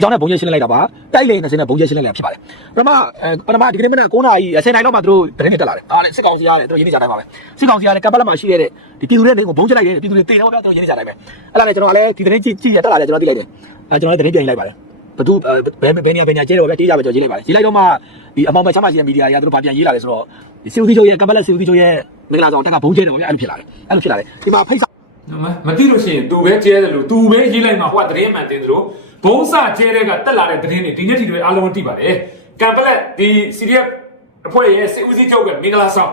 ကြောင်းနဲ့ဘုံကျဲရှင်းလိုက်တာပါတိုက်လေ20နဲ့ဘုံကျဲရှင်းလိုက်တာဖြစ်ပါတယ်ပထမအဲပထမဒီကနေ့မနက်9နာရီ10နာရီလောက်မှသူတို့တရင်တက်လာတယ်အားလည်းစစ်ကောင်စီရတယ်သူတို့ရင်းနေကြတိုင်းပါပဲစစ်ကောင်စီကလည်းကပ်ပတ်လက်မှာရှိရတဲ့ဒီပြည်သူတွေတွေကိုဘုံကျဲလိုက်တယ်ပြည်သူတွေတေတော့ဗျာသူတို့ရင်းနေကြတိုင်းပဲအဲ့ဒါနဲ့ကျွန်တော်ကလည်းဒီတရင်ကြည့်ကြည့်ရတက်လာတယ်ကျွန်တော်သိလိုက်တယ်အဲကျွန်တော်လည်းတရင်ပြန်လိုက်ပါတယ်ဘသူဘယ်ဘယ်နေရာဘယ်နေရာကျဲတော့ဗျာတေးကြပဲကျွန်တော်ရေးလိုက်ပါတယ်ရေးလိုက်တော့မှဒီအမောင်ပဲချမ်းမရှိတဲ့မီဒီယာတွေကသူတို့ဗာပြန်ရေးလာတယ်ဆိုတော့ဒီစီဦးစီချုပ်ရဲ့ကပ်ပတ်လက်စီဦးစီချုပ်ရဲ့မင်္ဂလာဆောင်တက်ကဘုံကျဲတယ်ဗျာအဲ့လိုဖြစ်လာတယ်အဲ့လိုဖြစ်လာတယ်ဒီမှာဖိတ်မမသိလို့ရှိရင်သူပဲကျဲတယ်လို့သူပဲရေးလိုက်မှာဟိုကသတင်းမှန်တင်သလို ဘုံစကျဲတဲ့ကတက်လာတဲ့သတင်းတွေဒီနေ့ထိတွေအားလုံးသိပါတယ်ကံပလက်ဒီ CDF အဖွဲ့ရဲ့စစ်ဦးစီးချုပ်ကမင်္ဂလာဆောင်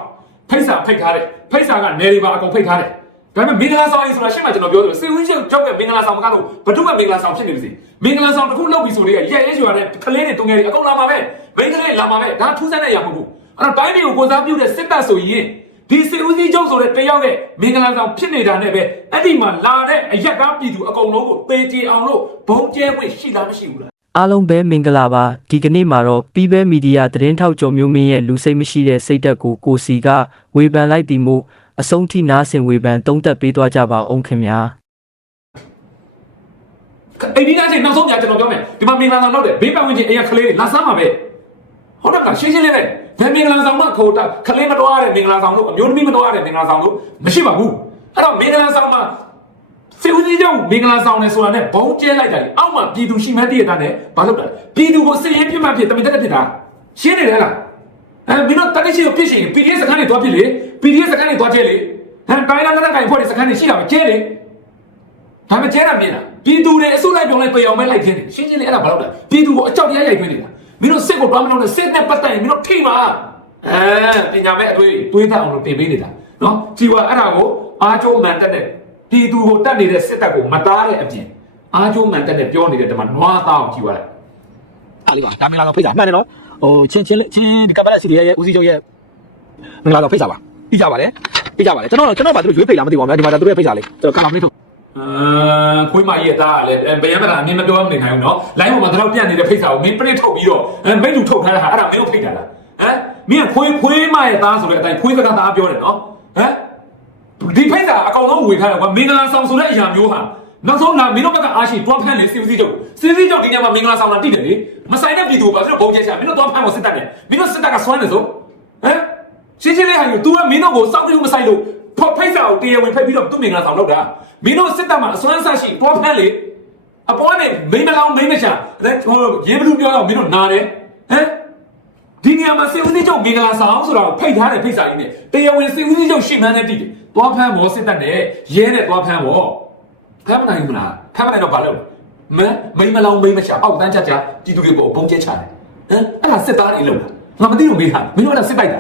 ဖိတ်စာဖိတ်ထားတယ်ဖိတ်စာကနေရီပါအကုန်ဖိတ်ထားတယ်ဒါပေမဲ့မင်္ဂလာဆောင်ရေးဆိုတာရှင်းမှကျွန်တော်ပြောတယ်စစ်ဦးစီးချုပ်ကမင်္ဂလာဆောင်မကတော့ဘဒုကမင်္ဂလာဆောင်ဖြစ်နေပြီမင်္ဂလာဆောင်တစ်ခုလုပ်ပြီဆိုတော့ရက်ရဲရွာတဲ့ကလေးတွေတုံငယ်တွေအကုန်လာမှာပဲမိန်းကလေးလာမှာပဲဒါထူးဆန်းတဲ့အရာမဟုတ်ဘူးအဲ့တော့တိုင်းပြည်ကိုကိုစားပြုတဲ့စစ်တပ်ဆိုရင် ဒီစစ်ဦးစီးချုပ်ဆိုတဲ့တယောက်ရဲ့မင်္ဂလာဆောင်ဖြစ်နေတာနဲ့ပဲအဲ့ဒီမှာလာတဲ့အရက်ကားပြည်သူအကုန်လုံးကိုပေကြည်အောင်လို့ဘုံကျဲခွင့်ရှိလားမရှိဘူးလားအားလုံးပဲမင်္ဂလာပါဒီကနေ့မှာတော့ပြီးပဲမီဒီယာသတင်းထောက်ကျော်မျိုးမင်းရဲ့လူစိတ်မရှိတဲ့စိတ်ဓာတ်ကိုကိုစီကဝေဖန်လိုက်သည်မို့အဆုံးထိနားဆင်ဝေဖန်သုံးသက်ပေးသွားကြပါအောင်ခင်ဗျာအိမ်ဒီနားချိန်နောက်ဆုံးညာကျွန်တော်ပြောမယ်ဒီမှာမင်္ဂလာဆောင်လုပ်တယ်ဘေးပတ်ဝန်းကျင်အိမ်ကကလေးတွေလာစမ်းပါပဲဟုတ်တယ်ကရှင်းရှင်းလေးပဲ ဘယ်မင်္ဂလာဆောင်မှခေါ်တာကလေးမတော်ရတဲ့မင်္ဂလာဆောင်လို့အမျိုးသမီးမတော်ရတဲ့မင်္ဂလာဆောင်လို့မရှိပါဘူးအဲ့တော့မင်္ဂလာဆောင်မှာစစ်ဦးစီးချုပ်မင်္ဂလာဆောင်နေဆိုတာနဲ့ဘုံကျဲလိုက်တာလေအောက်မှာပြည်သူရှိမှတည့်ရတဲ့နဲ့ဘာလုပ်တာလဲပြည်သူကိုစစ်ရေးပြစ်မှတ်ဖြစ်တမင်တက်တက်ဖြစ်တာရှင်းနေတယ်လားအဲမင်းတို့တတိရှိကိုပြစ်ရှင် PDF စခန်းတွေသွားပြစ်လေ PDF စခန်းတွေသွားကျဲလေဟမ်တိုင်းလာတဲ့ကိုင်ဖွဲ့တွေစခန်းတွေရှိတာမကျဲလေဒါမှကျဲတာမြင်လားပြည်သူတွေအစုလိုက်ပြောင်းလိုက်ပေအောင်ပဲလိုက်ခင်းတယ်ရှင်းရှင်းလေးအဲ့ဒါဘာလို့လဲပြည်သူကိုအကြောက်တရားရိုက်သွင်းနေတာ မင်းတို့စစ်ကိုတွားမလို့နဲ့စစ်နဲ့ပတ်သက်ရင်မင်းတို့ထိပါအဲပညာမဲ့အတွေ့တွေးတတ်အောင်လို့တင်ပေးနေတာနော်ကြည်ဝါအဲ့ဒါကိုအားကျိုးမှန်တက်တဲ့ပြည်သူကိုတတ်နေတဲ့စစ်တပ်ကိုမတားတဲ့အပြင်အားကျိုးမှန်တက်တဲ့ပြောနေတဲ့တမနွားသားအောင်ကြည်ဝါလိုက်အားလေးပါဒါမင်္ဂလာဆောင်ဖိတ်တာမှန်တယ်နော်ဟိုချင်းချင်းချင်းဒီကပတ်လက်စီရဲ့ဦးစီးချုပ်ရဲ့မင်္ဂလာဆောင်ဖိတ်တာပါပြီးကြပါလေပြီးကြပါလေကျွန်တော်ကျွန်တော်ပါသူတို့ရွေးဖိတ်လာမသိပါဘူးဒီမှာဒါသူတို့ရဲ့ဖိတ်တာလေကျွန်တော်ကလာဖိတ်ထုတ်အာ ခွေးမကြီးရဲ့သားကလည်းဘယ်ရမလားအမြင်မပြောမနေနိုင်ဘူးနော်လိုင်းပေါ်မှာတော့ပြန့်နေတဲ့ဖိတ်စာကိုမင်းပြစ်ထုတ်ပြီးတော့အဲမိတ်လူထုတ်ထားတာဟာအဲ့ဒါမင်းတို့ဖိတ်တာလားဟမ်မင်းကခွေးခွေးမရဲ့သားဆိုတဲ့အတိုင်းခွေးစကားသားပြောတယ်နော်ဟမ်ဒီဖိတ်စာအကောင်လုံးဝေထားတယ်ကွာမင်္ဂလာဆောင်ဆိုတဲ့အရာမျိုးဟာနောက်ဆုံးလာမင်းတို့ဘက်ကအားရှိတွားဖမ်းလေစီစီချုပ်စီစီချုပ်ဒီညမှာမင်္ဂလာဆောင်လာတိတယ်လေမဆိုင်တဲ့ပြည်သူပါဆိုတော့ဘုံကျဲချာမင်းတို့တွားဖမ်းဖို့စစ်တပ်တယ်မင်းတို့စစ်တပ်ကစွမ်းနေစို့ဟမ်ရှင်းရှင်းလေးဟာယူ तू ကမင်းတို့ကိုစောက်ပြုတ်မဆိုင်လို့ ဖောက်ဖိတ်စာကိုတရားဝင်ဖိတ်ပြီးတော့သူ့မင်္ဂလာဆောင်လုပ်တာမင်းတို့စစ်တပ်မှာအစွမ်းဆက်ရှိတွားဖမ်းလေအပေါ်နဲ့မိမလောင်မိမချာအဲဟိုရေဘလူးပြောတော့မင်းတို့နားတယ်ဟမ်ဒီနေရာမှာစေဦးစီးချုပ်မင်္ဂလာဆောင်ဆိုတာကိုဖိတ်ထားတဲ့ဖိတ်စာကြီးနဲ့တရားဝင်စေဦးစီးချုပ်ရှင်းမှန်းတဲ့တည်တယ်သွားဖမ်းမောစစ်တပ်နဲ့ရဲနဲ့သွားဖမ်းမောဖမ်းမနိုင်ဘူးလားဖမ်းမနိုင်တော့ဘာလုပ်မမိမလောင်မိမချာအောက်တန်းချချတီတူတွေကိုအပုံကျဲချတယ်ဟမ်အဲ့ဒါစစ်သားတွေလုပ်တာငါမသိလို့မေးတာမင်းတို့အဲ့ဒါစစ်တိုက်တာ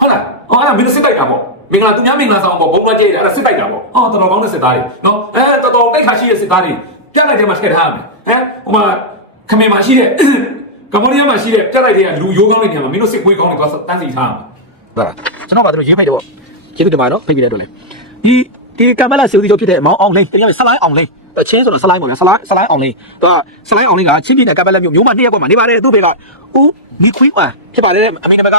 ဟုတ်လားဟောအဲ့ဒါမင်းတို့စစ်တိုက်တာပေါ့ မင်္ဂလာသူများမင်္ဂလာဆောင်ပေါ့ဘုံသွားကျဲတယ်အဲ့ဒါစစ်တိုက်တာပေါ့ဟောတော်တော်ကောင်းတဲ့စစ်သားတွေနော်အဲတော်တော်တိုက်ခါရှိတဲ့စစ်သားတွေပြလိုက်တဲ့မှာထည့်ထားရမယ်ဟမ်ဟိုမှာခမေမှာရှိတဲ့ကမ္ဘောဒီးယားမှာရှိတဲ့ပြလိုက်တဲ့လူရိုးကောင်းတဲ့နေရာမှာမင်းတို့စစ်ခွေးကောင်းတွေသွားတန်းစီထားရမယ်ဟုတ်လားကျွန်တော်ပါသူတို့ရေးဖိတ်တယ်ပေါ့ကျေးဇူးတင်ပါတယ်နော်ဖိတ်ပြီးတဲ့အတွက်လေဒီဒီကမ်ဘလာစီဦးစီးချုပ်ဖြစ်တဲ့မောင်အောင်လိန်တရားဆလိုင်းအောင်လိန်တချင်းဆိုတော့ဆလိုင်းပေါ့ဗျာဆလိုင်းဆလိုင်းအောင်လိန်သူကဆလိုင်းအောင်လိန်ကချင်းပြည်နယ်ကမ်ဘလာမြို့မြို့မှာနှစ်ရက်ကွက်မှာနေပါတယ်သူ့ဘေကဦးဒီခွေးပါဖြစ်ပါတယ်အမေကဘက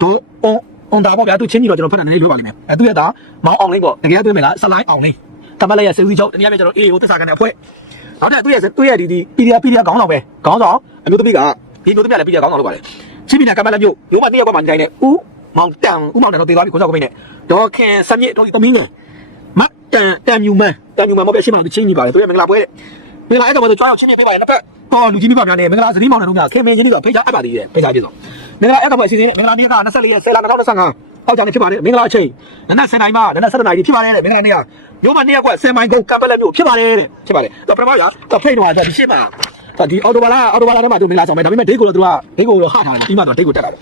ဒိုအွန် အွန်ဒါပေါ့ဗျာသူချင်းပြည်တော့ကျွန်တော်ဖတ်တာနည်းနည်းပြောပါလိမ့်မယ်အဲသူရဲ့သားမောင်အောင်လိန်ပေါ့တကယ်သွင်းမယ်လားဆလိုင်းအောင်လိန်ကမ်ဘလာရဲ့စီဦးစီးချုပ်တနည်းအားဖြင့်ကျွန်တော်အေးကိုသစ္စာခံတဲ့အဖွဲ့နောက်တဲ့သူရဲ့သူရဲ့ဒီဒီပီဒီယာပီဒီယာခေါင်းဆောင်ပဲခေါင်းဆောင်အမျိုးသမီးကဒီမျိုးသမီးကလည်းပီဒီယာခေါင်းဆောင်လုပ်ပါတယ်ချင်းပြည်နယ်ကမ်ဘလာမြို့မြို့မှာနှစ်ရက်ကွက်မှာနေတိုင်းနဲ့ဦးမောင်တန်ဦးမောင်တန်တော့တည်သွားပြီကိုစောက်ကိုမိတ်နဲ့ဒေါ်ခင်စမြင့်တို့ဒီသမီးငယ်မတ်တန်တန်မြူမန်တန်မြူမန်မဟုတ်ပဲရှင်းမလို့ချင်းကြီးပါတယ်သူရဲ့မင်္ဂလာပွဲတဲ့မင်္ဂလာအဲ့တော့ဆိုကြွားရောက်ချင်းချင်းပေးပါရဲ့နှစ်ဖက်ဟောလူကြီးမိဘများနဲ့မင်္ဂလာသတိမောင်နှံတို့များခင်မင်းချင်းတွေဆိုဖိတ်ကြားအပ်ပါသေးတယ်ဖိတ်ကြားပြည့်စုံ မင်္ဂလာအဲ့တော့အစီအစဉ်မင်္ဂလာနေ့က24ရက်10လ2025ဟောက်ကြနေဖြစ်ပါတယ်မင်္ဂလာအချိန်နနက်10နာရီမှနနက်7နာရီဖြစ်ပါတယ်တဲ့မင်္ဂလာနေ့ကမြို့မနေ့ကွက်10မိုင်ကုန်ကပ်ပလက်မြို့ဖြစ်ပါတယ်တဲ့ဖြစ်ပါတယ်တော့ပထမရတော့ဖိတ်တော့ဒီရှင်းမှာဒီအော်တိုဘာလာအော်တိုဘာလာထဲမှာသူမင်္ဂလာဆောင်မယ်ဒါပေမဲ့ဒိတ်ကိုတော့သူကဒိတ်ကိုတော့ဟထားတယ်ပြီးမှတော့ဒိတ်ကိုတက်တာတယ်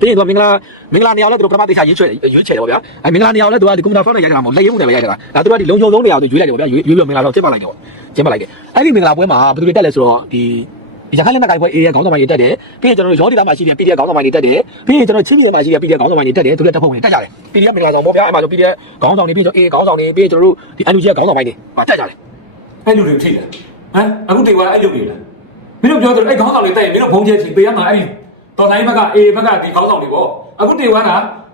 တင်းတော့မင်္ဂလာမင်္ဂလာနေရာလည်းသူတို့ပထမတေချာရွေးချယ်ရွေးချယ်တယ်ပေါ့ဗျာအဲမင်္ဂလာနေရာလည်းသူကဒီကွန်ပျူတာဖုန်းနဲ့ရိုက်ကြတာမဟုတ်လက်ရုပ်နဲ့ပဲရိုက်ကြတာဒါသူကဒီလုံချုံဆုံးနေရာကိုရွေးလိုက်တယ်ပေါ့ဗျာရွေးရွေးပြီးမင်္ဂလာဆောင်ကျင်းပလိုက်တယ်ပေါ့ကျင်းပလိုက်တယ်အဲ့ဒီမင်္ဂလာပွဲမှာဘယ်သူတွေတက်လဲဆိုတော့ဒီ ရခိုင်လက်နက်ကိုင်ပွဲ area ခေါင်းဆောင်ပိုင်းတွေတက်တယ်ပြီးရင်ကျွန်တော်တို့ရောဒီသားမှာရှိတဲ့ PDF ခေါင်းဆောင်ပိုင်းတွေတက်တယ်ပြီးရင်ကျွန်တော်ချင်းပြည်နယ်မှာရှိတဲ့ PDF ခေါင်းဆောင်ပိုင်းတွေတက်တယ်သူတို့တက်ဖို့ဝင်တက်ကြတယ် PDF မင်္ဂလာဆောင်ပေါ့ဗျာအဲ့မှာဆို PDF ခေါင်းဆောင်တွေပြီးရင်ကျွန်တော် AA ခေါင်းဆောင်တွေပြီးရင်ကျွန်တော်တို့ဒီ NUG ခေါင်းဆောင်ပိုင်းတွေတက်ကြတယ်အဲ့လူတွေထိတယ်ဟမ်အခုတေဝါအဲ့လူတွေလားမင်းတို့ပြောတယ်အဲ့ခေါင်းဆောင်တွေတိုက်ရင်မင်းတို့ဘုံကျဲချင်ပေးရမှာအဲ့တော်တိုင်းဘက်ကအေဘက်ကဒီခေါင်းဆောင်တွေပေါ့အခုတေဝါက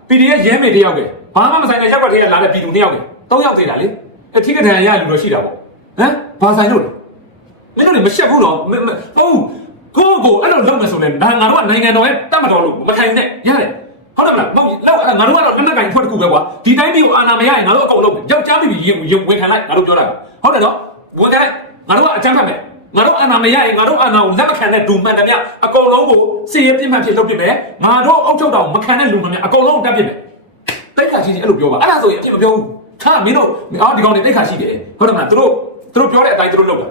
PDF ရဲမေတယောက်ပဲဘာမှမဆိုင်တဲ့ရက်ွက်ထဲကလာတဲ့ပြည်သူနှစ်ယောက်ပဲ၃ယောက်သေးတာလေအထီးကထန်ရလူတော့ရှိတာပေါ့ဟမ်ဘာဆိုင်လို့လဲဟ မင်းတို့တွေမရှက်ဘူးတော့မမဟုတ်ကိုကိုအဲ့လိုလုပ်မယ်ဆိုရင်ဒါငါတို့ကနိုင်ငံတော်ရဲ့တတ်မတော်လို့မထိုင်နဲ့ရတယ်ဟုတ်တယ်မလားမဟုတ်လောက်ငါတို့ကတော့လက်နက်ကင်ဖွဲ့တစ်ခုပဲကွာဒီတိုင်းမျိုးအာဏာမရရင်ငါတို့အကုန်လုံးယောက်ျားမိပြီးရင်ရင်ဝင်ခံလိုက်ငါတို့ပြောတာဟုတ်တယ်နော်ဝင်ခံလိုက်ငါတို့ကအကြမ်းဖက်မယ်ငါတို့အာဏာမရရင်ငါတို့အာဏာကိုလက်မခံတဲ့ဒူမှန်တယ်မြအကုန်လုံးကိုစီရပြစ်မှန်ဖြစ်လုပ်ပြမယ်ငါတို့အုပ်ချုပ်တော်မခံတဲ့လူမှန်မြအကုန်လုံးတက်ပြစ်မယ်တိတ်ခါရှိတယ်အဲ့လိုပြောပါအဲ့ဒါဆိုရင်အဖြစ်မပြောဘူးခါမင်းတို့အာဒီကောင်တွေတိတ်ခါရှိတယ်ဟုတ်တယ်မလားသူတို့သူတို့ပြောတဲ့အတိုင်းသူတို့လုပ်တာ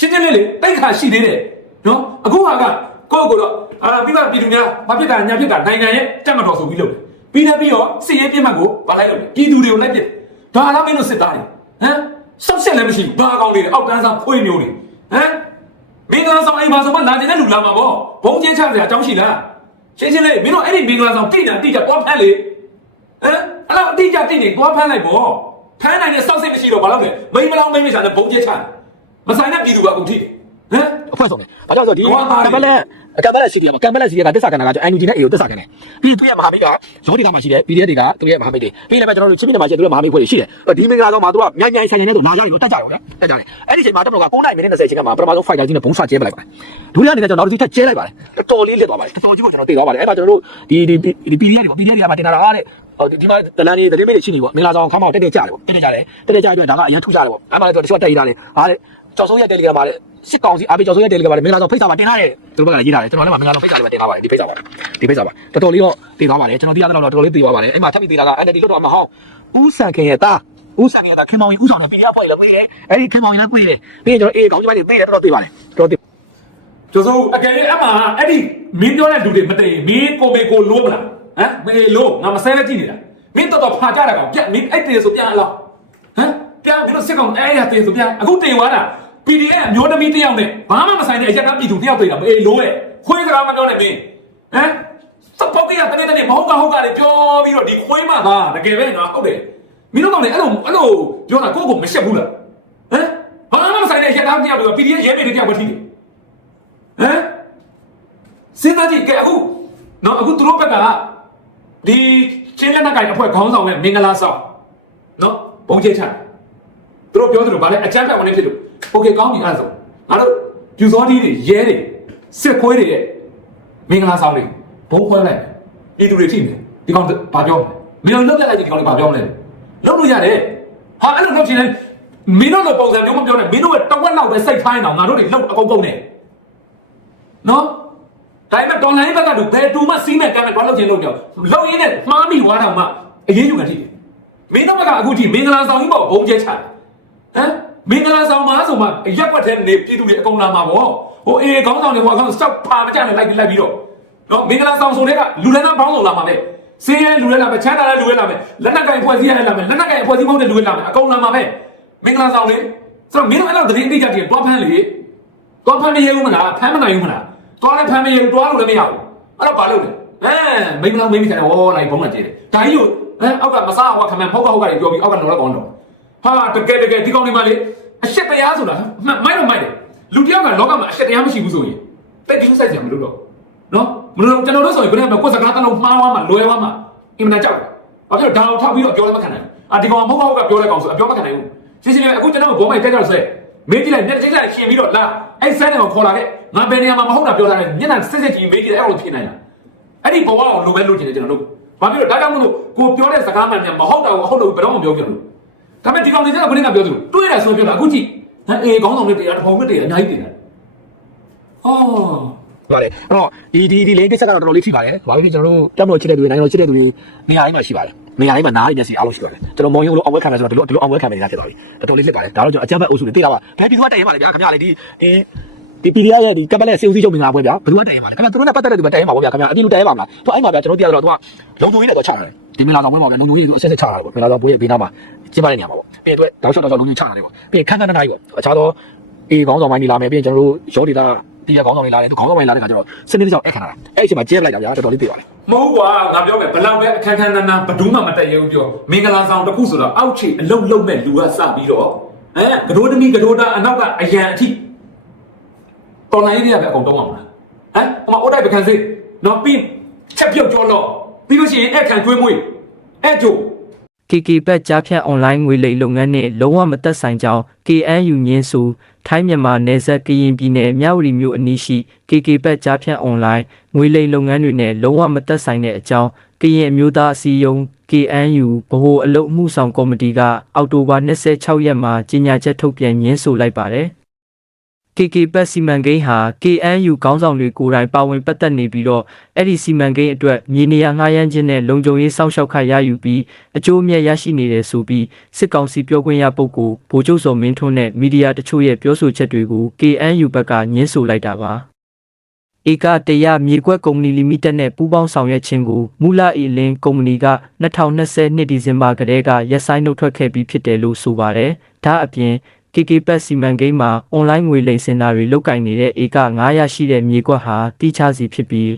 ရှင်းရှင်းလေးလေတိတ်ခါရှိသေးတယ်နော်အခုဟာကကိုယ့်ကိုယ်တော့အာပြီးမှပြည်သူများမဖြစ်တာညာဖြစ်တာနိုင်ငံရဲ့တက်မတော်ဆိုပြီးလုပ်တယ်ပြီးတယ်ပြီးတော့စစ်ရေးပြစ်မှတ်ကိုဗာလိုက်လုပ်တယ်ပြည်သူတွေကိုလိုက်ပြစ်ဒါလားမင်းတို့စစ်သားတွေဟမ်စောက်ဆက်လည်းမရှိဘူးဘာကောင်တွေလဲအောက်တန်းစားဖွေးမျိုးတွေဟမ်မင်္ဂလာဆောင်အိမ်မှာဆိုမှလာတဲ့လူလာမှာပေါ့ဘုံကျင်းချစရာအကြောင်းရှိလားရှင်းရှင်းလေးမင်းတို့အဲ့ဒီမင်္ဂလာဆောင်တိတာတိတာပွားဖက်လေဟမ်အဲ့တော့အတိအကျတိနေသွားဖမ်းလိုက်ပေါ့ဖမ်းနိုင်တဲ့စောက်စိတ်မရှိတော့ဘာလို့လဲမိမလောင်းမိမရှာနဲ့ဘုံကျဲချ မဆိုင်တဲ့ပြည်သူကအခုထိဟမ် အဖွဲ့ဆုံးတယ်ဘာကြောင့်ဆိုဒီဟောသားတွေကမ်ဘလက်ကမ်ဘလက်စီတီကကမ်ဘလက်စီတီကတစ္ဆာကဏ္ဍကကျွန်တော် NUG နဲ့ AO တစ္ဆာကဏ္ဍပြီးသူရဲ့မဟာမိတ်ကရောဒီကမှာရှိတယ် PDF တွေကသူရဲ့မဟာမိတ်တွေပြီးလည်းပဲကျွန်တော်တို့ချင်းမြင့်မှာရှိတယ်သူရဲ့မဟာမိတ်ဖွဲ့တွေရှိတယ်ဒီမင်္ဂလာတော့မှာသူကမြိုင်မြိုင်ဆိုင်ဆိုင်နဲ့တော့နာကြတယ်လို့တက်ကြရောဗျတက်ကြတယ်အဲ့ဒီချိန်မှာတက်တော့က9နိုင်မိနစ်20ချိန်ကမှာပထမဆုံး fighter ကြီးနဲ့ဘုံဆွကျဲပလိုက်ပါတယ်ဒုတိယအနေနဲ့ကျွန်တော်နောက်တစ်စီထပ်ကျဲလိုက်ပါတယ်တော်တော်လေးလစ်သွားပါတယ်တော်တော်ကြီးကိုကျွန်တော်တေသွားပါတယ်အဲ့မှာကျွန်တော်တို့ဒီဒီ PDF တွေပေါ့ PDF တွေကမှတင်တာကတဲ့ဟိုဒီမှာတလန်ကြီးတတိမိတ်ရှိနေပေါ့မင်္ဂလာဆောင်ခမ်းမောက်တက်တက်ကြတယ်ပေါ့တက်တက်ကြတယ်တက်တက်ကြတဲ့အတွက်ဒါကအရန်ထူကြတယ်ပေါ့အဲ့မှာလည်းကျွန်တော်တချို့တက်ရတာလေဟာတဲ့ ကျော်စိုးရဲ့တယ်လီဂရမ်မှာလေစစ်ကောင်စီအားပေးကျော်စိုးရဲ့တယ်လီဂရမ်မှာလေမင်္ဂလာဆောင်ဖိတ်စာပါတင်ထားတယ်သူတို့ဘက်ကရေးထားတယ်ကျွန်တော်လည်းမင်္ဂလာဆောင်ဖိတ်စာလေးပဲတင်ထားပါတယ်ဒီဖိတ်စာပါဒီဖိတ်စာပါတော်တော်လေးတော့တည်သွားပါတယ်ကျွန်တော်သိရတဲ့လောက်တော့တော်တော်လေးတည်သွားပါတယ်အဲ့မှာထပ်ပြီးတည်တာက NLD လွတ်တော်မှာဟောင်းဦးဆန်ခင်ရဲ့သားဦးဆန်ခင်ရဲ့သားခင်မောင်ရင်ဦးဆောင်တဲ့ PDF ဖွဲ့လည်းပြေးတယ်အဲ့ဒီခင်မောင်ရင်လည်းပြေးတယ်ပြီးရင်ကျွန်တော်အေးကောင်းကြီးပိုင်းတွေပြေးတယ်တော်တော်တည်ပါတယ်တော်တော်တည်ကျော်စိုးအကယ်၍အမှအဲ့ဒီမင်းပြောတဲ့လူတွေမတည့်မင်းကိုမေကိုလိုးမလားဟမ်မေလိုးငါမဆဲလက်ကြည့်နေတာမင်းတော်တော်ဖာကြတာကောင်ပြမင်းအဲ့တည်းဆိုပြန်လာဟမ်ပြန်မင်းတို့စစ်ကောင်အဲ့ရတည်းဆိုပြန်အခုတင်သွားတာ PDF အမျိုးသမီးတယောက်နဲ့ဘာမှမဆိုင်တဲ့အရက်သားပြည်သူတယောက်တည်းတာမေလိုးရဲ့ခွေးစကားမပြောနဲ့မင်းဟမ်စပောက်ကရတနေ့တနေ့မဟုတ်ကဟုတ်ကလည်းပြောပြီးတော့ဒီခွေးမသားတကယ်ပဲငါဟုတ်တယ်မင်းတို့ကောင်လည်းအဲ့လိုအဲ့လိုပြောတာကိုယ့်ကိုမရှက်ဘူးလားဟမ်ဘာမှမဆိုင်တဲ့အရက်သားတယောက်က PDF ရဲမေတယောက်ပဲထိတယ်ဟမ်စဉ်းစားကြည့်ကဲအခုနော်အခုသူတို့ဘက်ကဒီချင်းလက်နက်ကိုင်အဖွဲ့ခေါင်းဆောင်နဲ့မင်္ဂလာဆောင်နော်ဘုံကျဲချသူတို့ပြောသလိုဗာလဲအချမ်းဖက်ဝင်နေဖြစ်လို့ โอเคကောင်းပြီအဲ့ဒါဆိုငါတို့ယူစောတီးတွေရဲတွေစစ်ခွေးတွေရဲ့မင်္ဂလာဆောင်တွေဘုံခွဲလိုက်ပြည်သူတွေထိနေဒီကောင်ဘာပြောမင်းတို့လုတ်ပြလိုက်ကြည့်ဒီကောင်တွေဘာပြောမလဲလုတ်လို့ရတယ်ဟာအဲ့လိုလုတ်ချင်တယ်မင်းတို့လိုပုံစံမျိုးမပြောနဲ့မင်းတို့ကတဝက်လောက်ပဲစိတ်ဖိုင်းအောင်ငါတို့တွေလုတ်အကုန်ကုန်နေ နော်ဒါပေမဲ့ဒေါ်လာရင်းဘက်ကတူဘယ်တူမှစီးမဲ့ကမ်းမဲ့ဘာလို့ချင်လို့ပြောလောက်ရင်းနဲ့မှားမိသွားတော့မှအရေးယူကန်ထိတယ်မင်းတို့ဘက်ကအခုထိမင်္ဂလာဆောင်ကြီးပေါ့ဘုံကျဲချတယ်ဟမ် မင်္ဂလာဆောင်မှာဆိုမှရက်ွက်တဲ့နေပြည်သူတွေအကုန်လာမှာပေါ့ဟိုအေးခေါင်းဆောင်တွေဟိုအကောင်စက်ပါမကြနဲ့လိုက်ပြီးလိုက်ပြီးတော့နော်မင်္ဂလာဆောင်ဆိုတဲ့ကလူလည်းနှဘောင်းဆောင်လာမှာပဲစင်းရဲလူလည်းလာမယ်ချမ်းသာတဲ့လူလည်းလာမယ်လက်နက်ကင်ဖွဲ့စည်းရဲလာမယ်လက်နက်ကင်ဖွဲ့စည်းမဟုတ်တဲ့လူလည်းလာမယ်အကုန်လာမှာပဲမင်္ဂလာဆောင်လေဆိုတော့မင်းတို့အဲ့လိုတရင်အတိတ်ကြတည်းတွားဖမ်းလေသွားဖမ်းမရဘူးမလားဖမ်းမနိုင်ဘူးမလားသွားလည်းဖမ်းမရဘူးသွားလို့လည်းမရဘူးအဲ့တော့ဘာလုပ်လဲအဲမိမလားမိမခံဝေါ်လိုက်ဘုံလာကြည့်တယ်ဒါကြီးကိုအဲအောက်ကမစားဟောခမန်ဖောက်ကောက်ကနေပြောပြီးအောက်ကနော်တော့ကောင်းတော့ဟာတကယ်တကယ်ဒီကောင်တွေမှလေ အရှက်တရားဆိုတာမိုက်တော့မိုက်တယ်လူတယောက်ကလောကမှာအရှက်တရားမရှိဘူးဆိုရင်တိတ်တူးဆိုင်ကြမလို့တော့နော်မလို့ကျွန်တော်တို့ဆိုရင်ဘယ်နဲ့မှကိုယ်စကားတလုံးမှားသွားမှလွယ်သွားမှအင်မတန်ကြောက်တယ်ဘာဖြစ်လို့ဒါကိုထောက်ပြီးတော့ပြောလည်းမခံနိုင်ဘူးအာဒီကောင်မဟုတ်ဟုတ်ကပြောလိုက်ကောင်ဆိုအပြောမခံနိုင်ဘူးရှင်းရှင်းလေးအခုကျွန်တော်ဘောမိုက်တက်ကြတော့ဆွဲမင်းကြည့်လိုက်မျက်နှာကြည့်လိုက်ရှင်ပြီးတော့လာအဲ့ဆန်းတယ်ကိုခေါ်လာခဲ့ငါဘယ်နေရာမှာမဟုတ်တာပြောတာလေမျက်နှာစစ်စစ်ကြည့်မင်းကြည့်လိုက်အဲ့လိုဖြစ်နေတာအဲ့ဒီဘဝကိုလိုပဲလိုချင်တယ်ကျွန်တော်တို့ဘာဖြစ်လို့ဒါကြောင့်မလို့ကိုပြောတဲ့စကားမှန်မြန်မဟုတ်တာကိုဟုတ်လို့ဘယ်တော့မှပြောပြလို့ ဒါပေမဲ့ဒီကောင်တွေကျတော့ဘယ်နဲ့ကပြောသလိုတွေးရဆိုပြောတာအခုကြည့်ဟမ်အေးခေါင်းဆောင်တွေတရားတစ်ပုံနဲ့တရားအများကြီးတင်တာဟောပါတယ်အဲ့တော့ဒီဒီဒီလိန်ကိစ္စကတော့တော်တော်လေးထိပါတယ်ဘာဖြစ်လို့ကျွန်တော်တို့တက်မလို့ချစ်တဲ့သူတွေနိုင်ငံတော်ချစ်တဲ့သူတွေနေရာတိုင်းမှာရှိပါတယ်နေရာတိုင်းမှာနားရည်မျက်စိအားလုံးရှိပါတယ်ကျွန်တော်မောင်ရုံလို့အောင်ဝဲခံတယ်ဆိုတော့ဒီလိုဒီလိုအောင်ဝဲခံမယ်နေတာဖြစ်သွားပြီတော်တော်လေးလစ်ပါတယ်ဒါတော့ကျွန်တော်အကြမ်းဖက်အုပ်စုတွေသိတာပါဘယ်ပြည်သူကတိုင်ရမှာလဲဗျာခင်ဗျာလေဒီဒီဒီ PDF ရဲ့ဒီကပ်ပလက်စေဦးစီးချုပ်မင်္ဂလာပွဲဗျာဘယ်သူကတိုင်ရမှာလဲခင်ဗျာသူတို့နဲ့ပတ်သက်တဲ့သူပဲတိုင်ရမှာပေါ့ဗျာခင်ဗျာအပြည့်လူတိုင်ရမှာမလားသူအဲ့မှာဗျာကျွန်တော်သိရတော့သူကလုံခြုံရေးနဲ့တော့ချတယ် ဒီမင်္ဂလာဆောင်ပွဲမှာလည်းလုံခြုံရေးကိုအဆက်ဆက်ချတာပေါ့မင်္ဂလာဆောင်ပွဲရဲ့ဘေးနားမှာကျင်းပတဲ့နေရာမှာပေါ့ပြီးတော့တောက်လျှောက်တောက်လျှောက်လုံခြုံရေးချတာလေပေါ့ပြီးခန်းခန်းတန်းတန်းကြီးပေါ့အခြားသောအေးခေါင်းဆောင်ပိုင်းနေလာမယ်ပြီးရင်ကျွန်တော်တို့ရောဒေတာဒီရခေါင်းဆောင်တွေလာတယ်သူခေါင်းဆောင်ပိုင်းလာတဲ့ခါကျတော့စနစ်တကျအဲ့ခံတာအဲ့အချိန်မှာကျဲလိုက်တာဗျာတော်တော်လေးသိပါတယ်မဟုတ်ကွာငါပြောမယ်ဘလောက်ပဲအခန်းခန်းနာနာဘဒူးမှမတက်ရဘူးပြောမင်္ဂလာဆောင်တစ်ခုဆိုတော့အောက်ခြေအလုံးလုံးမဲ့လူကစပြီးတော့အဲကတိုးသမီးကတိုးတာအနောက်ကအရန်အထိတော်လိုင်းတွေကပဲအကုန်တုံးအောင်လားဟမ်ဟိုမှာအိုးတိုက်ပကံစစ်နော်ပြီးချက်ပြုတ်ကြောလို့ ပြီးလို့ရှိရင်အဲ့ခံကျွေးမွေးအဲ့ကျိုး KK ဘက်ကြားဖြတ် online ငွေလိမ်လုပ်ငန်းနဲ့လုံးဝမသက်ဆိုင်ကြောင်း KNU ညင်းဆိုထိုင်းမြန်မာနယ်စပ်ကရင်ပြည်နယ်မြဝတီမြို့အနီးရှိ KK ဘက်ကြားဖြတ် online ငွေလိမ်လုပ်ငန်းတွေနဲ့လုံးဝမသက်ဆိုင်တဲ့အကြောင်းကရင်အမျိုးသားအစည်းအရုံး KNU ဗဟိုအလုပ်မှုဆောင်ကော်မတီကအောက်တိုဘာ26ရက်မှာကြေညာချက်ထုတ်ပြန်ညင်းဆိုလိုက်ပါတယ်။ KK ပတ်စီမံကိန်းဟာ KNU ခေါင်းဆောင်တွေကိုယ်တိုင်ပါဝင်ပတ်သက်နေပြီးတော့အဲ့ဒီစီမံကိန်းအတွက်မြေနေရာငှားရမ်းခြင်းနဲ့လုံခြုံရေးစောင့်ရှောက်ခရယူပြီးအကျိုးအမြတ်ရရှိနေတယ်ဆိုပြီးစစ်ကောင်စီပြောခွင့်ရပုဂ္ဂိုလ်ဗိုလ်ချုပ်စောမင်းထွန်းနဲ့မီဒီယာတချို့ရဲ့ပြောဆိုချက်တွေကို KNU ဘက်ကညှင်းဆိုလိုက်တာပါဧကတရမြေကွက်ကုမ္ပဏီလီမိတက်နဲ့ပူးပေါင်းဆောင်ရွက်ခြင်းကိုမူလအီလင်းကုမ္ပဏီက2020နှစ်ဒီဇင်ဘာကတည်းကရက်ဆိုင်နှုတ်ထွက်ခဲ့ပြီးဖြစ်တယ်လို့ဆိုပါတယ်။ဒါအပြင် KK ပတ်စီမံကိန်းမှာအွန်လိုင်းငွေလိမ်စင်တာတွေလုတ်ကင်နေတဲ့ဧက900ရှိတဲ့မြေကွက်ဟာတိကျစီဖြစ်ပြီး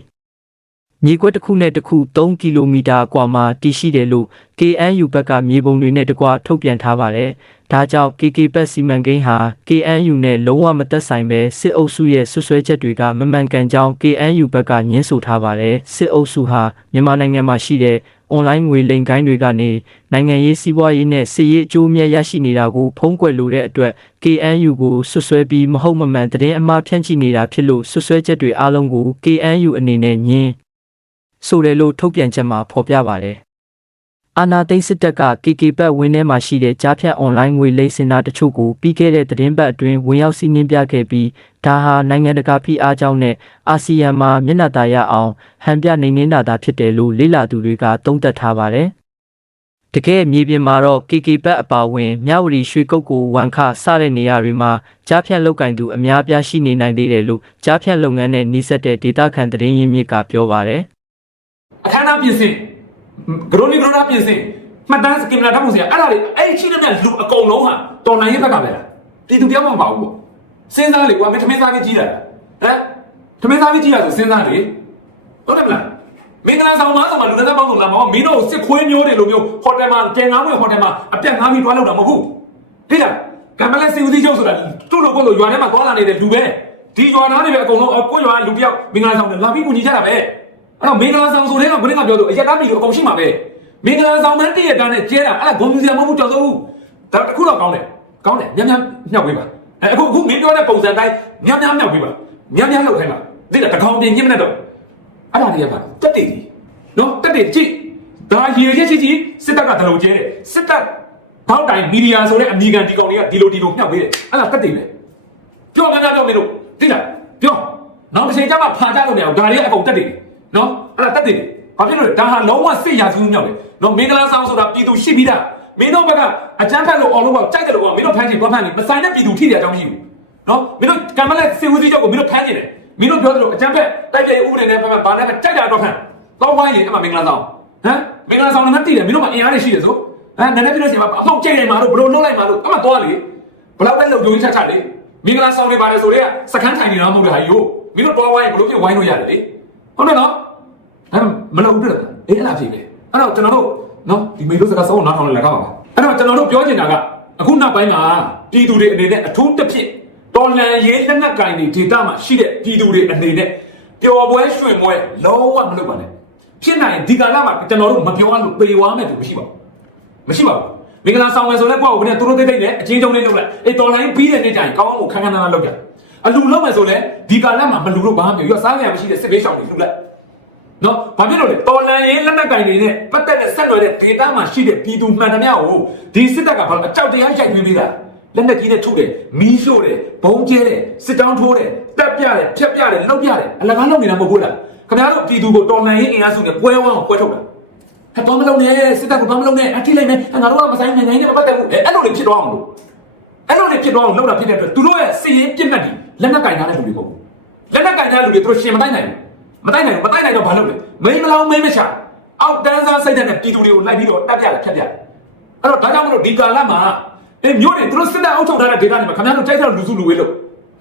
မြေကွက်တစ်ခုနဲ့တစ်ခု3ကီလိုမီတာအကွာမှာတည်ရှိတယ်လို့ KNU ဘက်ကမြေပုံတွေနဲ့တကွထုတ်ပြန်ထားပါတယ်။ ဒါကြောင့် KK ပတ်စီမံကိန်းဟာ KNU နဲ့လုံးဝမသက်ဆိုင်ပဲစစ်အုပ်စုရဲ့ဆွဆွဲချက်တွေကမမှန်ကန်ကြောင်း KNU ဘက်ကညှင်းဆိုထားပါတယ်။စစ်အုပ်စုဟာမြန်မာနိုင်ငံမှာရှိတဲ့အွန်လိုင်းငွေလိမ်ကိုင်းတွေကနေနိုင်ငံရေးစီးပွားရေးနဲ့စစ်ရေးအကျိုးအမြတ်ရရှိနေတာကိုဖုံးကွယ်လိုတဲ့အတွက် KNU ကိုဆွဆွဲပြီးမဟုတ်မမှန်သတင်းအမှားဖြန့်ချိနေတာဖြစ်လို့ဆွဆွဲချက်တွေအားလုံးကို KNU အနေနဲ့ညင်းဆိုတယ်လို့ထုတ်ပြန်ချက်မှာဖော်ပြပါတယ်။ အာနာသိန်းစစ်တပ်က KK ဘတ်ဝင်းထဲမှာရှိတဲ့ကြားဖြတ်အွန်လိုင်းငွေလိမ်စင်တာတချို့ကိုပြီးခဲ့တဲ့သတင်းပတ်အတွင်းဝင်ရောက်စီးနင်းပြခဲ့ပြီးဒါဟာနိုင်ငံတကာဖိအားကြောင့်နဲ့အာဆီယံမှာမျက်နှာသာရအောင်ဟန်ပြနေနေတာသာဖြစ်တယ်လို့လေ့လာသူတွေကသုံးသပ်ထားပါတယ်။တကယ်မြေပြင်မှာတော့ KK ဘတ်အပါဝင်မြဝတီရွှေကုတ်ကိုဝန်ခစတဲ့နေရာတွေမှာကြားဖြတ်လောက်ကင်သူအများပြားရှိနေနိုင်သေးတယ်လို့ကြားဖြတ်လုပ်ငန်းနဲ့နှိစက်တဲ့ဒေတာခန်သတင်းရင်းမြစ်ကပြောပါတယ်။အခမ်းအနားပြင်ဆင် ဂရိုနီဂရိုနာပြင်ဆင်မှတ်တမ်းစကင်မရာဓာတ်ပုံစရာအဲ့ဒါတွေအဲ့ဒီချိတဲ့မြတ်လူအကုန်လုံးဟာတော်လိုင်းရဲ့ဘက်ကပဲလားပြည်သူတယောက်မှမပါဘူးပေါ့စဉ်းစားလေကွာမင်းထမင်းစားပြီးကြီးတာဟမ်ထမင်းစားပြီးကြီးတာဆိုစဉ်းစားလေဟုတ်တယ်မလားမင်္ဂလာဆောင်မှာဆောင်မှာလူသားပေါင်းစုံလာမှာမင်းတို့စစ်ခွေးမျိုးတွေလိုမျိုးဟိုတယ်မှာကျန်ငါးမျိုးဟိုတယ်မှာအပြက်ငါးပြီးတွားလောက်တာမဟုတ်ဘူးတိလားကမ္ဘာလက်စီဦးစီးချုပ်ဆိုတာသူ့လိုကိုယ်လိုရွာထဲမှာသွားလာနေတဲ့လူပဲဒီရွာသားတွေပဲအကုန်လုံးအကိုရွာလူတယောက်မင်္ဂလာဆောင်တယ်လာပြီးကူညီကြတာပဲ အဲ့တော့မင်္ဂလာဆောင်ဆိုတဲ့ကဘယ်နဲ့ကပြောလို့အရက်သားပြည်လို့အကုန်ရှိမှာပဲမင်္ဂလာဆောင်မန်းတည့်ရတန်းနဲ့ကျဲတာအဲ့ဒါဂုံမြူစီယံမဟုတ်ဘူးတော်စိုးဘူးဒါတစ်ခုတော့ကောင်းတယ်ကောင်းတယ်ညံ့ညံ့ညှောက်ပေးပါအဲ့အခုအခုမင်းပြောတဲ့ပုံစံတိုင်းညံ့ညံ့ညှောက်ပေးပါညံ့ညံ့လောက်ခိုင်းပါသိလားတကောင်တင်ညင်းမနဲ့တော့အဲ့ဒါတွေကပါတက်တည်ကြီးနော်တက်တည်ကြည့်ဒါရေရချင်းချင်းစစ်တပ်ကတလုံးကျဲတယ်စစ်တပ်ဘောက်တိုင်မီဒီယာဆိုတဲ့အမီကန်ဒီကောင်တွေကဒီလိုဒီလိုညှောက်ပေးတယ်အဲ့ဒါတက်တည်ပဲပြောမှန်းပြောမင်းတို့သိလားပြောနောက်တစ်ချိန်ကျမှဖာကြလို့မရဘူးဒါတွေကအကုန်တက်တည် နော်အဲ့ဒါတက်တည်ဘာဖြစ်လို့လဲဒါဟာလုံးဝစစ်ရာဇဝတ်မြောက်တယ်နော်မင်္ဂလာဆောင်ဆိုတာပြည်သူရှိပြီးသားမင်းတို့ဘက်ကအကြမ်းဖက်လို့အော်လို့ကကြိုက်တယ်လို့ကမင်းတို့ဖမ်းချင်သွားဖမ်းနေမဆိုင်တဲ့ပြည်သူထိတဲ့အကြောင်းမရှိဘူးနော်မင်းတို့ကံမလက်စေဝစီချုပ်ကိုမင်းတို့ဖမ်းချင်တယ်မင်းတို့ပြောသလိုအကြမ်းဖက်တိုက်ပြည့်ဥပဒေနဲ့ဖမ်းဖမ်းဘာနဲ့ကြိုက်တာတော့ဖမ်းတော့ဝိုင်းလေအဲ့မှာမင်္ဂလာဆောင်ဟမ်မင်္ဂလာဆောင်လည်းမသိတယ်မင်းတို့ကအင်အားတွေရှိတယ်ဆိုဟမ်နည်းနည်းပြလို့ရှိရင်အပေါက်ကျိတ်နေမှာလို့ဘလို့လုံးလိုက်မှာလို့အမှသွားလေဘလောက်ပဲလုံကြုံချချလေမင်္ဂလာဆောင်တွေပါတယ်ဆိုတော့စခန်းထိုင်နေတာမဟုတ်တဲ့ဟာယူမင်းတို့တော့ဝိုင်းဘလို့ပြဝိုင်းလို့ရတယ်လေဟုတ်တယ်နော်ဒါ မလုပ်ဘူးတဲ့အေးအဲ့လားဖြစ်ပဲအဲ့တော့ကျွန်တော်တို့နော်ဒီမေလို့စကားစုံနားထောင်နေလည်းကောင်းပါအဲ့တော့ကျွန်တော်တို့ပြောချင်တာကအခုနောက်ပိုင်းမှာပြည်သူတွေအနေနဲ့အထူးတစ်ဖြစ်တော်လန်ရေးလက်နက်ကင်တွေဒေတာမှာရှိတဲ့ပြည်သူတွေအနေနဲ့ပျော်ပွဲရွှင်ပွဲလုံးဝမလုပ်ပါနဲ့ဖြစ်နိုင်ဒီကာလမှာကျွန်တော်တို့မပြောရလို့ပေဝါမယ်သူမရှိပါဘူးမရှိပါဘူးမင်္ဂလာဆောင်မယ်ဆိုလဲကိုယ့်ကိုယ်နဲ့သူတို့တိတ်တိတ်နဲ့အချင်းချင်းလေးလုပ်လိုက်အေးတော်လိုင်းပြီးတဲ့နေ့ကျရင်ကောင်းကောင်းကိုခန်းခန်းနားနားလုပ်ကြအလူလုပ်မယ်ဆိုလဲဒီကာလမှာမလူလို့ဘာမှမပြောရစားကြရမရှိတဲ့စစ်ဘေးရှောင်တွေလှူလိုက် နော်ဘာဖြစ်လို့လဲတော်လန်ရေးလက်နက်ကင်တွေနဲ့ပတ်သက်တဲ့ဆက်နွယ်တဲ့ဒေတာမှာရှိတဲ့ပြည်သူမှန်သမျှကိုဒီစစ်တပ်ကဘာလို့အကြောက်တရားရိုက်သွင်းပေးတာလက်နက်ကြီးနဲ့ထုတယ်မီးရှို့တယ်ဘုံကျဲတယ်စစ်တောင်းထိုးတယ်တက်ပြတယ်ဖြက်ပြတယ်လှုပ်ပြတယ်အလကားလုပ်နေတာမဟုတ်ဘူးလားခင်ဗျားတို့ပြည်သူကိုတော်လန်ရေးအင်အားစုနဲ့ပွဲဝမ်းကိုပွဲထုတ်တာဟဲ့တော်မလုံးနဲ့စစ်တပ်ကိုတော်မလုံးနဲ့အထိလိုက်မယ်ငါတို့ကမဆိုင်နိုင်နိုင်နဲ့မပတ်သက်ဘူးအဲ့လိုတွေဖြစ်သွားအောင်လို့အဲ့လိုတွေဖြစ်သွားအောင်လုပ်တာဖြစ်တဲ့အတွက်သူတို့ရဲ့စစ်ရေးပြစ်မှတ်ကြီးလက်နက်ကင်ထားတဲ့လူတွေမဟုတ်ဘူးလက်နက်ကင်ထားတဲ့လူတွေသူတို့ရှင်မတိုင်းနိုင်ဘူး မတိုက်နိုင်ဘူးမတိုက်နိုင်တော့ဘာလုပ်လဲမိန်မလောင်မိန်မချအောက်တန်းစားစိတ်ဓာတ်နဲ့ပြည်သူတွေကိုလိုက်ပြီးတော့တက်ပြတယ်ဖြတ်ပြတယ်အဲ့တော့ဒါကြောင့်မလို့ဒီကာလမှာအေးမျိုးတွေသူတို့စစ်တပ်အုပ်ချုပ်ထားတဲ့ဒေသတွေမှာခင်ဗျားတို့ကြိုက်တဲ့လူစုလူဝေးလို့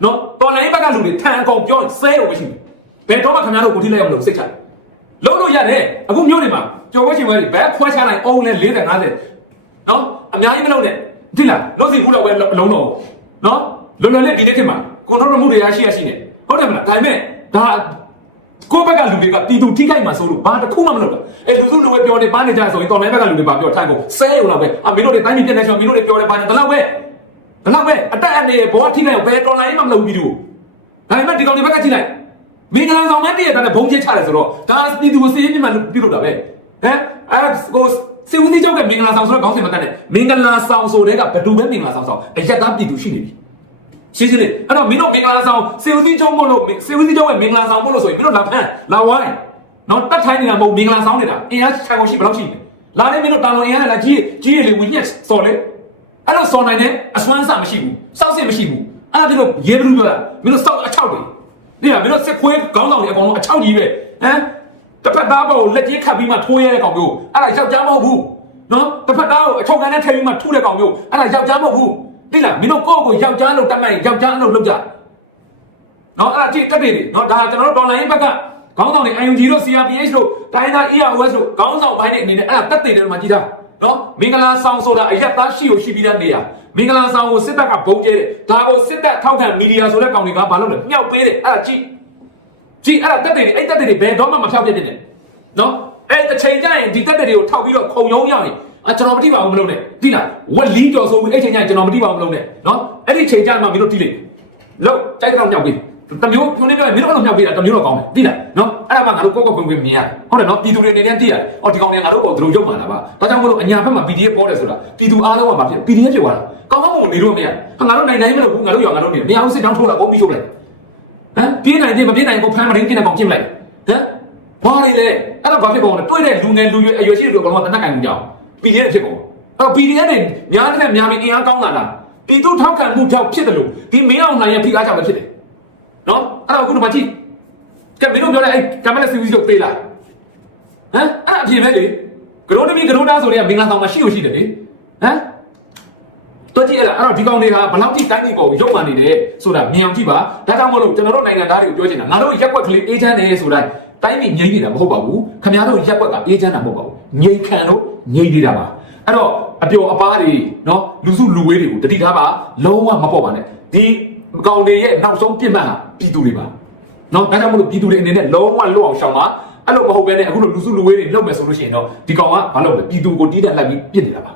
နော်တော်လိုင်းဘက်ကလူတွေထန်အကောင်ပြောရင်ဆဲလို့မရှိဘူးဘယ်တော့မှခင်ဗျားတို့ကိုထိလိုက်အောင်လို့စိတ်ချလုံးလို့ရတယ်အခုမျိုးတွေမှာကြော်ဝဲချင်ဝဲတွေဘယ်ခွဲချနိုင်အောင်လဲ40 50နော်အများကြီးမလုပ်နဲ့ဒီလားလို့စီဘူးတော့ပဲအလုံးတော့နော်လွယ်လွယ်လေးဒီနေ့ခေတ်မှာကွန်ထရိုးမှုတွေရရှိရရှိနေဟုတ်တယ်မလားဒါပေမဲ့ဒါ ကိုယ့်ဘက်ကလူတွေကတီတူထိခိုက်မှာဆိုလို့ဘာတစ်ခုမှမလုပ်တာအဲလူစုလူဝဲပြောနေပါနေကြဆိုရင်တော်လိုင်းဘက်ကလူတွေပါပြောထိုင်ဖို့ဆဲရုံတော့ပဲအမင်းတို့တွေတိုင်းပြည်ပြည်နေဆိုမင်းတို့တွေပြောတယ်ပါနေတလောက်ပဲတလောက်ပဲအတက်အနေဘောထိခိုက်ဘယ်တော်လိုင်းမှမလုပ်ဘူးဒီလိုဒါပေမဲ့ဒီကောင်တွေဘက်ကကြည့်လိုက်မင်္ဂလာဆောင်နဲ့တည့်ရတဲ့ဘုံချင်းချတယ်ဆိုတော့ဒါတီတူကိုစီးရင်မှပြုလုပ်တာပဲဟမ်အဲကိုစီဦးစီးချုပ်ကမင်္ဂလာဆောင်ဆိုတော့ခေါင်းစဉ်မတတ်နဲ့မင်္ဂလာဆောင်ဆိုတဲ့ကဘယ်သူပဲမင်္ဂလာဆောင်ဆောင်အရက်သားပြည်သူရှိနေပြီ ရှင်းရှင်းလေးအဲ့တော့မင်းတို့မင်္ဂလာဆောင်စေဦးစီးချုံမို့လို့စေဦးစီးချုံရဲ့မင်္ဂလာဆောင်မို့လို့ဆိုရင်မင်းတို့လာဖန်လာဝိုင်းနော်တတ်ထိုင်းနေတာမဟုတ်မင်္ဂလာဆောင်နေတာအင်အားခြံကုန်ရှိဘယ်လောက်ရှိလဲလာနေမင်းတို့တာလွန်အင်အားလာကြီးကြီးရလေဝင်းညက်စော်လေအဲ့တော့စော်နိုင်တဲ့အစွမ်းစမရှိဘူးစောက်စစ်မရှိဘူးအဲ့ဒါပြီးတော့ရေဘလူးပြောတာမင်းတို့စောက်အချောက်တွေနေရမင်းတို့စစ်ခွေးခေါင်းဆောင်တွေအကောင်လုံးအချောက်ကြီးပဲဟမ်တစ်ဖက်သားဘောကိုလက်ကြီးခတ်ပြီးမှထိုးရဲတဲ့ကောင်မျိုးအဲ့ဒါယောက်ျားမဟုတ်ဘူးနော်တစ်ဖက်သားကိုအချောက်ကန်နဲ့ထည့်ပြီးမှထုတဲ့ကောင်မျိုးအဲ့ဒါယောက်ျားမဟုတ်ဘူး သိလားမင်းတို့ကိုယ့်ကိုယောက်ျားလို့တတ်မှတ်ရင်ယောက်ျားလို့လုပ်ကြနော်အဲ့ဒါကြည့်တက်တယ်လေနော်ဒါကျွန်တော်တို့ဒေါ်လာရင်းဘက်ကခေါင်းဆောင်တွေ IUG တို့ CRPH တို့တိုင်းသား EROS တို့ခေါင်းဆောင်ပိုင်းတွေအနေနဲ့အဲ့ဒါတက်တယ်တယ်မှာကြည့်တာနော်မင်္ဂလာဆောင်ဆိုတာအရက်သားရှိကိုရှိပြီးတဲ့နေရာမင်္ဂလာဆောင်ကိုစစ်တပ်ကဘုံကျဲတယ်ဒါကိုစစ်တပ်ထောက်ခံမီဒီယာဆိုတဲ့ကောင်တွေကဘာလုပ်လဲမြောက်ပေးတယ်အဲ့ဒါကြည့်ကြည့်အဲ့ဒါတက်တယ်အဲ့တက်တယ်ဘယ်တော့မှမဖြောက်ပြစ်တဲ့နော်အဲ့တစ်ချိန်ကျရင်ဒီတက်တယ်တွေကိုထောက်ပြီးတော့ခုံရုံးရရင် အကျွန်တော်မတိပါဘူးမလုပ်နဲ့တိလားဝက်လီတော်ဆိုပြီးအဲ့ချိန်ကျရင်ကျွန်တော်မတိပါဘူးမလုပ်နဲ့နော်အဲ့ဒီချိန်ကျမှမင်းတို့တိလိုက်လောက်တိုက်တော့မြောက်ပြီတမျိုးပြုံးနေပြောရင်မင်းတို့ကတော့မြောက်ပြီလားတမျိုးတော့ကောင်းတယ်သိလားနော်အဲ့ဒါမှငါတို့ကိုယ့်ကိုယ်ကိုယ်ကိုမြင်ရတယ်ဟုတ်တယ်နော်ပြည်သူတွေအနေနဲ့သိရတယ်အော်ဒီကောင်တွေငါတို့ကိုသူတို့ရုပ်မှန်တာပါဒါကြောင့်မလို့အညာဘက်မှာ PDF ပေါ်တယ်ဆိုတာပြည်သူအားလုံးကဘာဖြစ် PDF ဖြစ်သွားတာကောင်းကောင်းမနေလို့မရဟာငါတို့နိုင်နိုင်မလို့ဘူးငါတို့ရောငါတို့နေနေအောင်စစ်တောင်းထိုးလာပုံပြီးရှုပ်လိုက်ဟမ်ပြေးနိုင်တယ်မပြေးနိုင်ဘူးဖမ်းမရင်းกินတဲ့ကောင်ကျင့်လိုက်ဟမ်ဘာလဲလဲအဲ့တော့ဘာဖြစ်ကုန်လဲတွေ့တဲ့လူငယ်လူရွယ်အရွယ်ရှိတွေကတော့တနက်ကင်ကြအောင် PDF ဖြစ်ကုန်အဲ့တော့ PDF တွေများတဲ့များမင်းအင်အားကောင်းတာလားပြည်သူထောက်ခံမှုကြောင့်ဖြစ်တယ်လို့ဒီမင်းအောင်နိုင်ရဲ့ဖိအားကြောင့်လည်းဖြစ်တယ်နော်အဲ့တော့အခုတော့မကြည့်ကဲမင်းတို့ပြောတဲ့အဲ့ကမ္ဘာလက်စီဝီတို့ပေးလားဟမ်အဲ့အပြင်ပဲလေဂရိုးတမီဂရိုးသားဆိုတဲ့ကမင်္ဂလာဆောင်မှာရှိလို့ရှိတယ်လေဟမ်တော့ကြည့်ရလားအဲ့တော့ဒီကောင်တွေကဘလောက်ထိတိုင်းပြည်ပေါ်ကိုရုပ်မှန်နေတယ်ဆိုတာမြင်အောင်ကြည့်ပါဒါကြောင့်မလို့ကျွန်တော်တို့နိုင်ငံသားတွေကိုပြောချင်တာငါတို့ရက်ွက်ကလေးအေးချမ်းတယ်ဆိုတိုင်းတိုင်းပြည်ငြိမ့်နေတာမဟုတ်ပါဘူးခင်ဗျားတို့ရက်ွက်ကအေးချမ်းတာမဟုတ်ပါဘူးငြိမ်ခံလို့ ငြိမ့်နေတာပါအဲ့တော့အပျော်အပါးတွေနော်လူစုလူဝေးတွေကိုတတိထားပါလုံးဝမပေါ့ပါနဲ့ဒီကောင်တွေရဲ့နောက်ဆုံးပြစ်မှတ်ဟာပြည်သူတွေပါနော်ဒါကြောင့်မလို့ပြည်သူတွေအနေနဲ့လုံးဝလွတ်အောင်ရှောင်ပါအဲ့လိုမဟုတ်ဘဲနဲ့အခုလိုလူစုလူဝေးတွေလုပ်မယ်ဆိုလို့ရှိရင်တော့ဒီကောင်ကဘာလုပ်လဲပြည်သူကိုတီးတက်လိုက်ပြီးပြစ်နေတာပါ